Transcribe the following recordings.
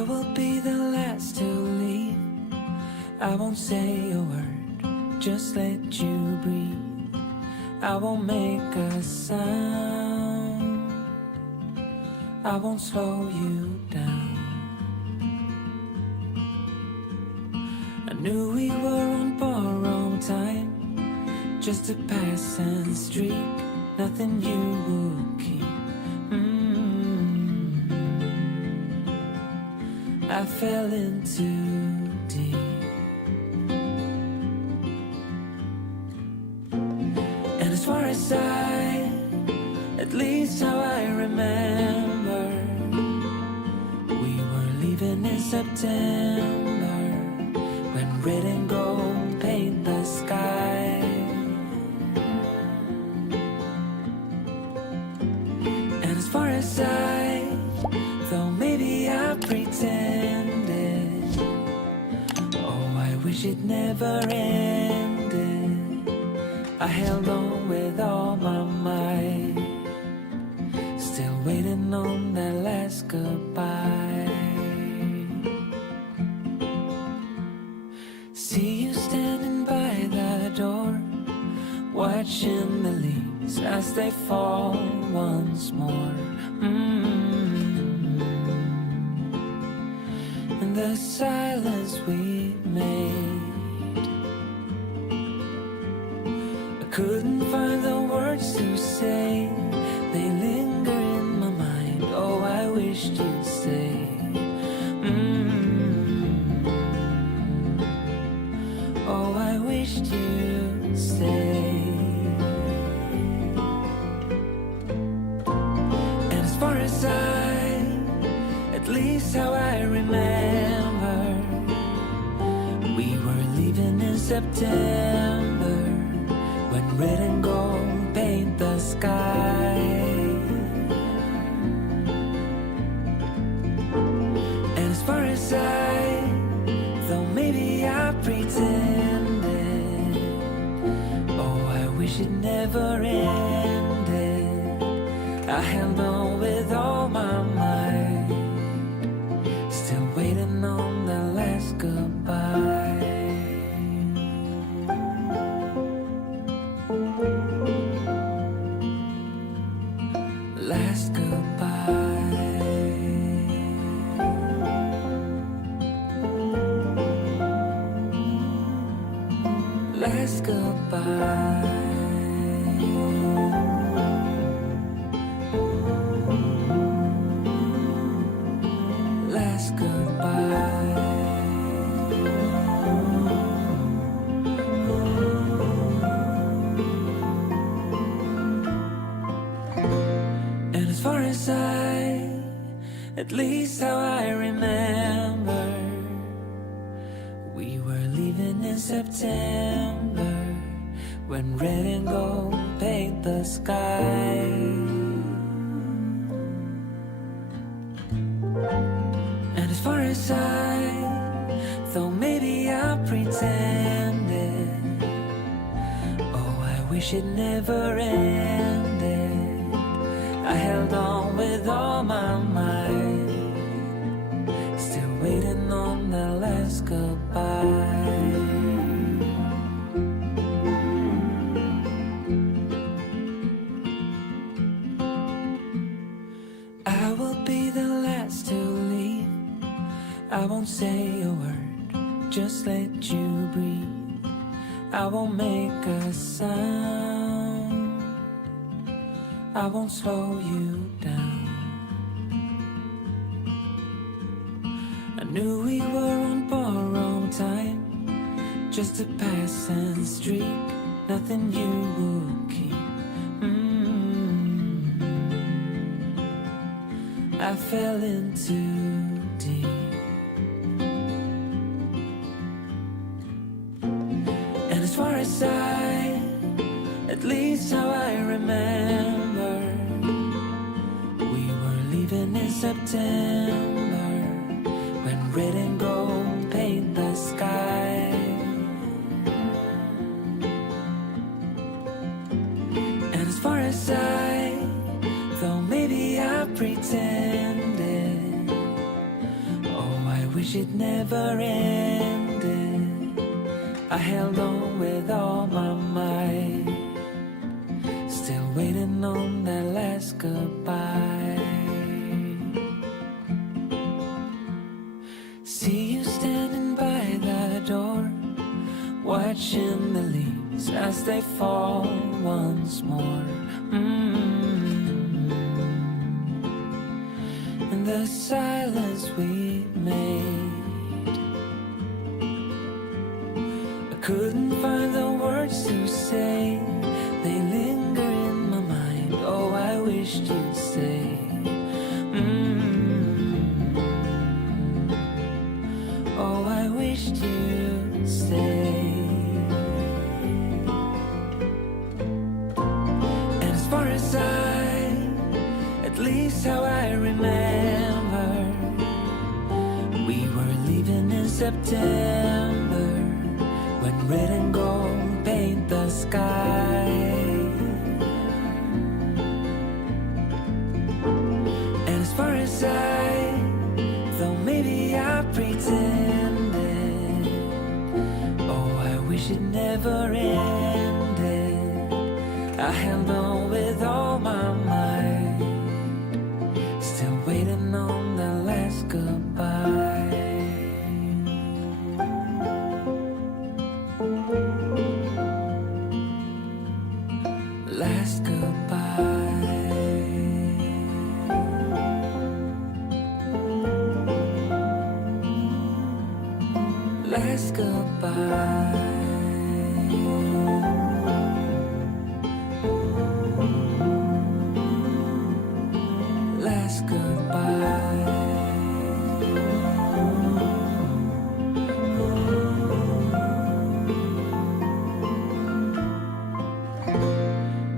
I will be the last to leave. I won't say a word, just let you breathe. I won't make a sound, I won't slow you down. I knew we were on borrowed time, just a passing streak, nothing you would keep. I fell in too deep. And as far as at least how I remember, we were leaving in September, when red and gold paint the sky. And as far as though maybe I pretended, oh, I wish it never ended. I held on with all my might, still waiting on that last goodbye. See you standing by the door, watching the leaves as they fall once more. And the silence we made, I couldn't find the words to say. They linger in my mind. Oh, I wished you'd stay. Oh, I wished you'd stay. And as far as at least how I remember, we were leaving in September, when red and gold paint the sky. And as far as though maybe I pretended, oh, I wish it never ended. I held on with all my might, still waiting on the last goodbye. Last goodbye. Last goodbye. Last goodbye. And as far as at least how I remember, we were leaving in September, when red and gold paint the sky. And as far as though maybe I pretended, oh, I wish it never ended. I held on with all my might, still waiting on the last goodbye. I will be the last to leave. I won't say a word, just let you breathe. I won't make a sound, I won't slow you down. I knew we were on borrowed time, just a passing streak, nothing you would keep. I fell in too deep. And as far as at least how I remember, we were leaving in September, when red and gold paint the sky. And as far as though maybe I pretended, oh, wish it never ended. I held on with all my might, still waiting on that last goodbye. See you standing by the door, watching the leaves as they fall once more. In the silence we made, I couldn't find the words to say. They linger in my mind. Oh, I wished you'd stay. Oh, I wished you'd stay. And as far as at least how I remember, we were leaving in September, when red and gold paint the sky. And as far as though maybe I pretended, oh, I wish it never ended. I held on with all my might, still waiting on the last goodbye. Last goodbye. Last goodbye. Last goodbye.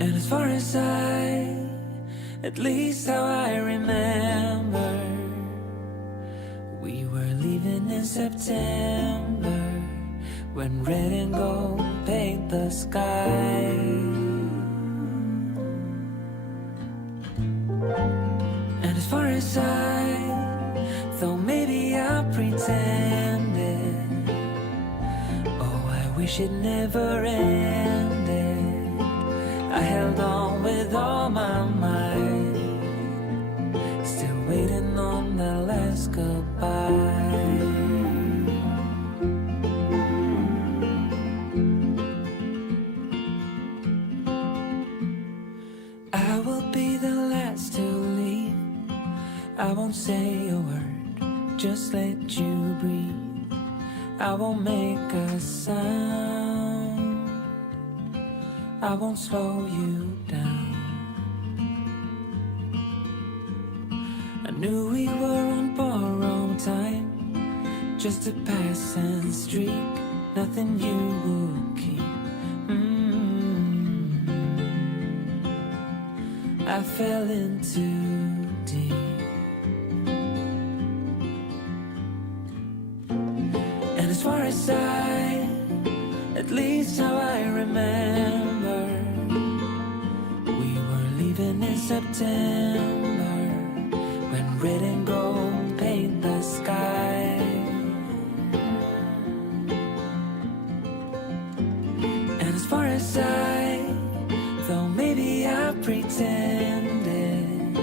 And as far as at least how I remember, we were leaving in September, when red and gold paint the sky. And as far as though maybe I pretended, oh, I wish it never ended. I held on with all my might, still waiting on the last goodbye. I will be the last to leave. I won't say a word, just let you breathe. I won't make a sound, I won't slow you down. I knew we were on borrowed time, just a passing streak, nothing you would keep. I fell in too deep. And as far as at least how I remember, we were leaving in September, when red and gold paint the sky. And as far as though maybe I pretended,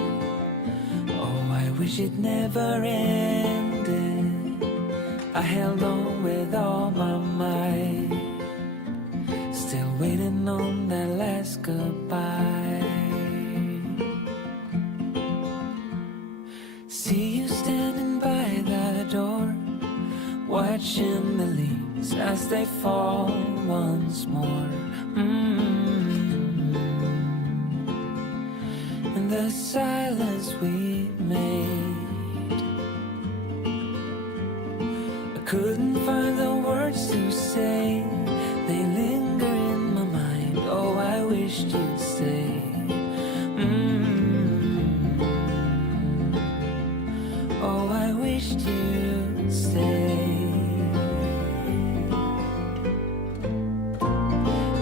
oh, I wish it never ended. I held on with all my might, still waiting on that last goodbye. See you standing by the door, watching the leaves as they fall once more. In the silence we made, I couldn't find the words to say. They linger in my mind. Oh, I wished you'd stay. Oh, I wished you'd stay.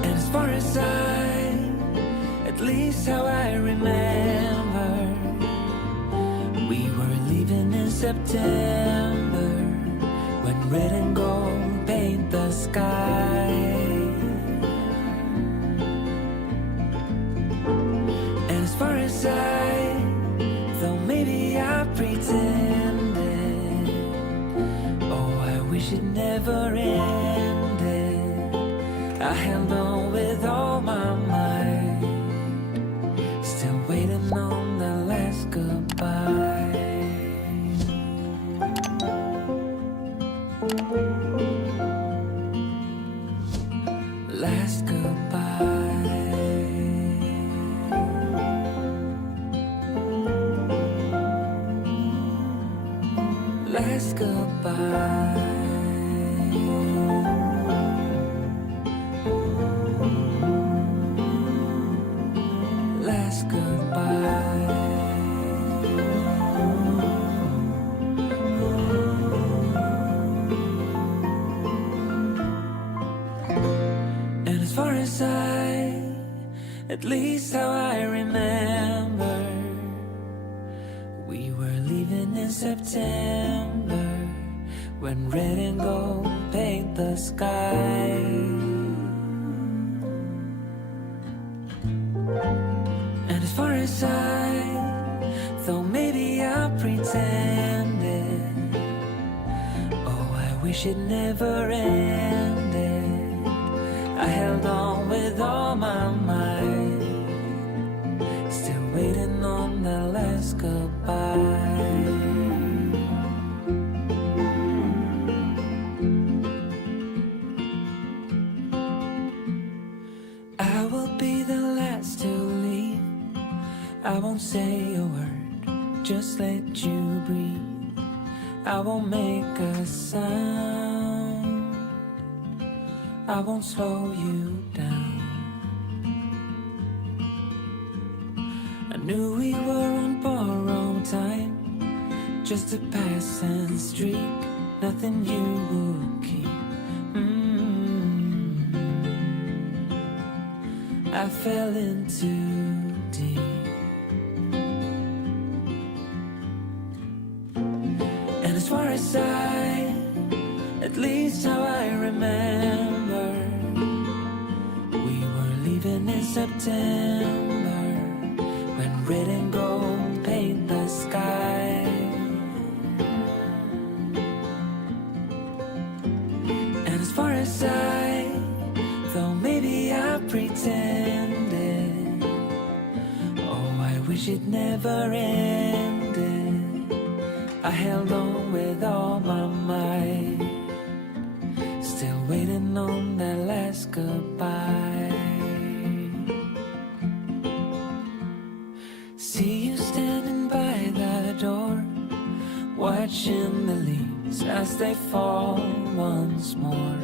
And as far as at least how I remember, we were leaving in September, red and gold paint the sky. And as far as though maybe I pretended, oh, I wish it never ended. I held on with all my might, still waiting on the last goodbye. Last goodbye. Last goodbye. Last goodbye. And as far as at least how I remember, we were leaving in September, when red and gold paint the sky. And as far as though maybe I pretended, oh, I wish it never ended. I held on with all my might, still waiting on the last goodbye. I will be the last to leave. I won't say a word, just let you breathe. I won't make a sound, I won't slow you down. I knew we were on borrowed time, just a passing streak, nothing you would keep. I fell in too deep. And as far as at least how I remember, we were leaving in September, when red and gold paint the sky. And as far as though maybe I pretended, oh, I wish it never ended. I held on with all my might, still waiting on that last goodbye. See you standing by the door, watching the leaves as they fall once more.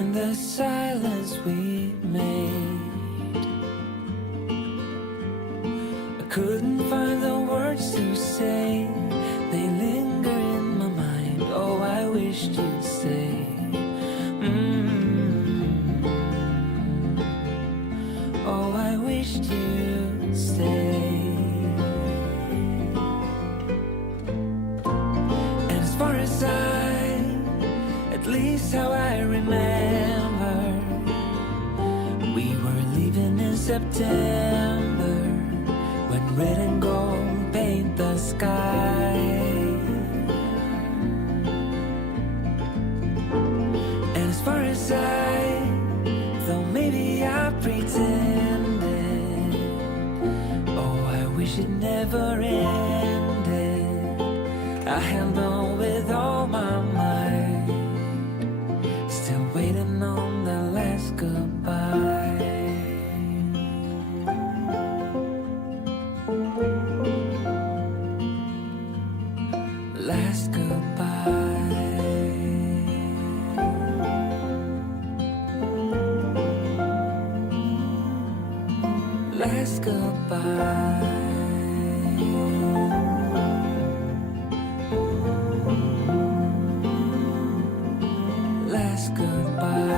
In the silence we made, I couldn't find the words to say. They linger in my mind. Oh, I wished you'd stay. Oh, I wished you'd stay. And as far as at least how I remember, we were leaving in September, when red and gold paint the sky. And as far as though maybe I pretended, oh, I wish it never ended. I held on with all my might, still waiting on the last goodbye. Last goodbye. Last goodbye. Last goodbye.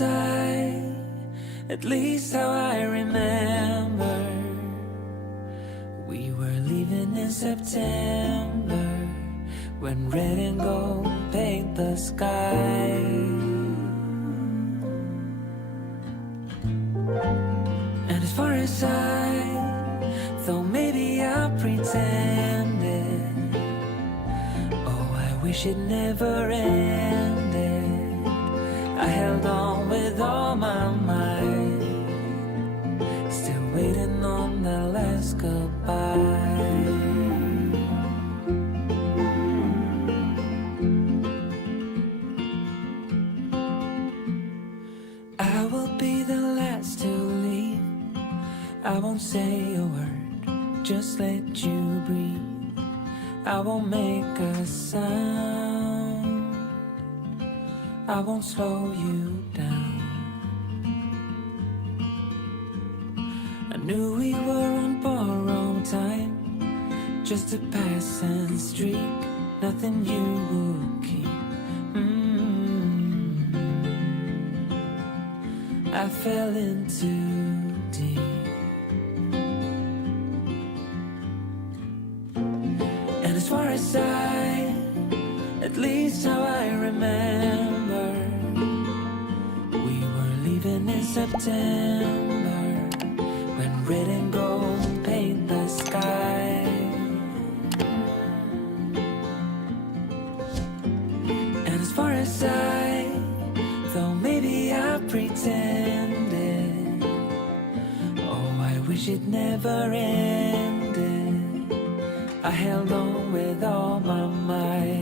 I, at least how I remember, we were leaving in September, when red and gold paint the sky. And as far as I thought maybe I pretended, oh, I wish it never ended. I held on with all my might, still waiting on the last goodbye. I will be the last to leave. I won't say a word, just let you breathe. I won't make a sound, I won't slow you down. I knew we were on borrowed time, just a passing streak, nothing you would keep. I fell in too deep. And as far as I, at least how I remember, we were leaving in September, when red and gold paint the sky. And as far as I, though maybe I pretended, oh, I wish it never ended. I held on with all my might.